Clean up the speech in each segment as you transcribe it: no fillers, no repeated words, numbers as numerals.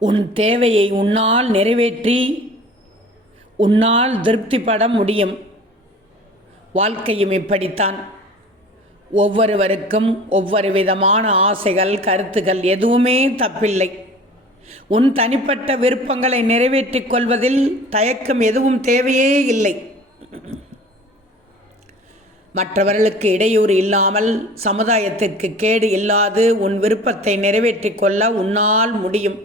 உன் தேவையை உன்னால் நிறைவேற்றி உன்னால் திருப்திப்பட முடியும். வாழ்க்கையும் இப்படித்தான். ஒவ்வொருவருக்கும் ஒவ்வொரு விதமான ஆசைகள், கருத்துக்கள், எதுவுமே தப்பில்லை. உன் தனிப்பட்ட விருப்பங்களை நிறைவேற்றிக் கொள்வதில் தயக்கம் எதுவும் தேவையே இல்லை. மற்றவர்களுக்கு இடையூறு இல்லாமல், சமுதாயத்திற்கு கேடு இல்லாது உன் விருப்பத்தை நிறைவேற்றிக் கொள்ள உன்னால் முடியும்.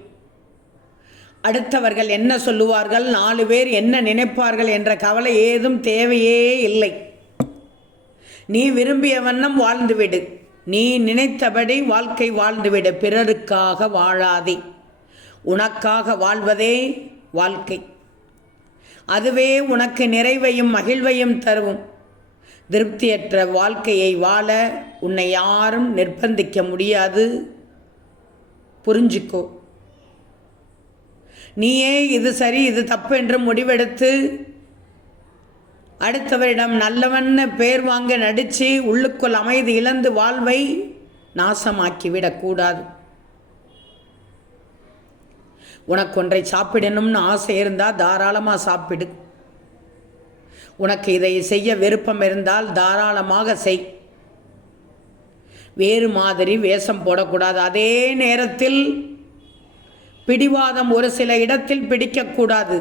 அடுத்தவர்கள் என்ன சொல்லுவார்கள், 4 பேர் என்ன நினைப்பார்கள் என்ற கவலை ஏதும் தேவையே இல்லை. நீ விரும்பிய வண்ணம் வாழ்ந்துவிடு. நீ நினைத்தபடி வாழ்க்கை வாழ்ந்துவிடு. பிறருக்காக வாழாதே. உனக்காக வாழ்வதே வாழ்க்கை. அதுவே உனக்கு நிறைவையும் மகிழ்வையும் தரும். திருப்தியற்ற வாழ்க்கையை வாழ உன்னை யாரும் நிர்பந்திக்க முடியாது. புரிஞ்சுக்கோ. நீயே இது சரி இது தப்பு என்று முடிவெடுத்து அடுத்தவரிடம் நல்லவன்னு பேர் வாங்க நடித்து உள்ளுக்குள் அமைதி இழந்து வாழ்வை நாசமாக்கிவிடக்கூடாது. உனக்கு ஒன்றை சாப்பிடணும்னு ஆசை இருந்தால் தாராளமாக சாப்பிடு. உனக்கு இதை செய்ய விருப்பம் இருந்தால் தாராளமாக செய். வேறு மாதிரி வேஷம் போடக்கூடாது. அதே நேரத்தில் பிடிவாதம் ஒரு சில இடத்தில் பிடிக்கக்கூடாது.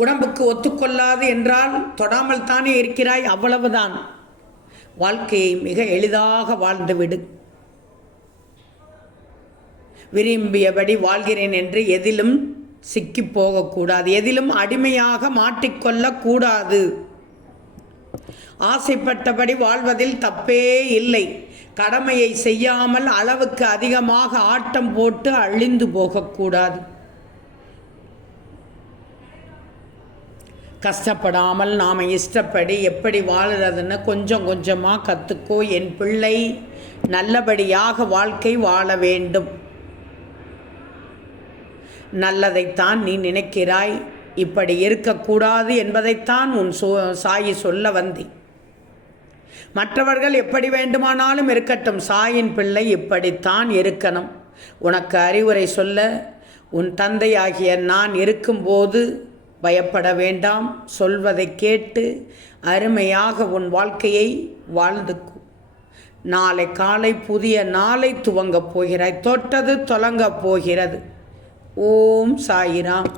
உடம்புக்கு ஒத்துக்கொள்ளாது என்றால் தொடாமல் தானே இருக்கிறாய், அவ்வளவுதான். வாழ்க்கையை மிக எளிதாக வாழ்ந்துவிடு. விரும்பியபடி வாழ்கிறேன் என்று எதிலும் சிக்கி போகக்கூடாது. எதிலும் அடிமையாக மாட்டிக்கொள்ளக்கூடாது. ஆசைப்பட்டபடி வாழ்வதில் தப்பே இல்லை. கடமையை செய்யாமல் அளவுக்கு அதிகமாக ஆட்டம் போட்டு அழிந்து போகக்கூடாது. கஷ்டப்படாமல் நாம் இஷ்டப்படி எப்படி வாழுறதுன்னு கொஞ்சம் கொஞ்சமாக கற்றுக்கோ. என் பிள்ளை, நல்லபடியாக வாழ்க்கை வாழ வேண்டும். நல்லதைத்தான் நீ நினைக்கிறாய். இப்படி இருக்கக்கூடாது என்பதைத்தான் உன் சாயி சொல்ல வந்தேன். மற்றவர்கள் எப்படி வேண்டுமானாலும் இருக்கட்டும், சாயின் பிள்ளை இப்படித்தான் இருக்கணும். உனக்கு அறிவுரை சொல்ல உன் தந்தையாகிய நான் இருக்கும்போது பயப்பட வேண்டாம். சொல்வதை கேட்டு அருமையாக உன் வாழ்க்கையை வாழ்ந்துக்கும். நாளை காலை புதிய நாளை துவங்கப் போகிறாய். தொட்டது தொடங்கப் போகிறது. ஓம் சாயிராம்.